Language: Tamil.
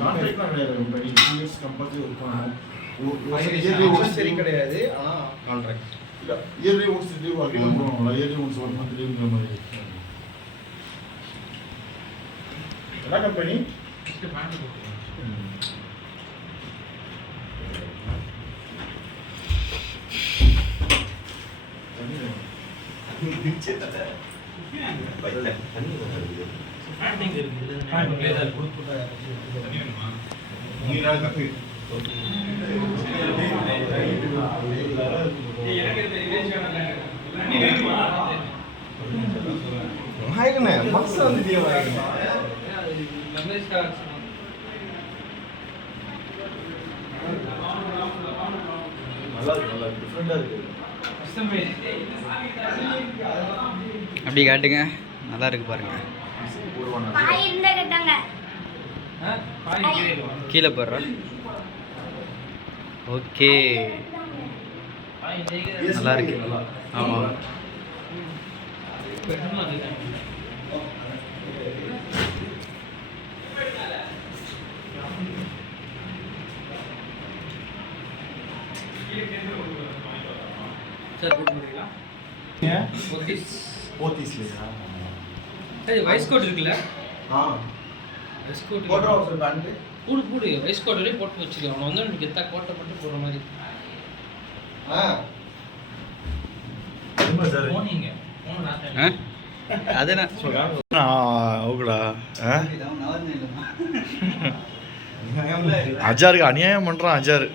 கான்ட்ராக்ட்லாம் கிடையாது கம்பெனி 2 இயர்ஸ் கம்பல்சரி ஒர்க் பண்ணணும். சரி கிடையாது. ஆனால் கான்ட்ராக்ட் இல்லை இயர்லி ஒன்ஸ் லீவ் அக்ரிமெண்ட் பண்ணுவாங்களா, இயர்லி ஒன்ஸ் 1 மந்த் லீவுங்கிற மாதிரி. என்ன கம்பெனி? மனசு வந்து நல்லா இருக்கு, நல்லா இருக்கு, டிஃப்ரெண்டாக இருக்குது. அப்படி காட்டுங்க, நல்லா இருக்கு பாருங்க. கீழே போடுற ஓகே, நல்லா இருக்கு. ஆமாம் சார் போட்டு முடியல போத்தீஸ்லையா? சரி வைஸ் கோட் இருக்குல்ல, ஆ வைஸ் கோட் போடுறோம் சார் பேண்ட்டு. போடு வைஸ் கோட் வரையும் போட்டு வச்சுக்கோ. அவனை வந்து எனக்கு எத்தா கோட்டை மட்டும் போடுற மாதிரி. போனீங்க அது அஜாருக்கு அநியாயம் பண்றான் அஜாரு.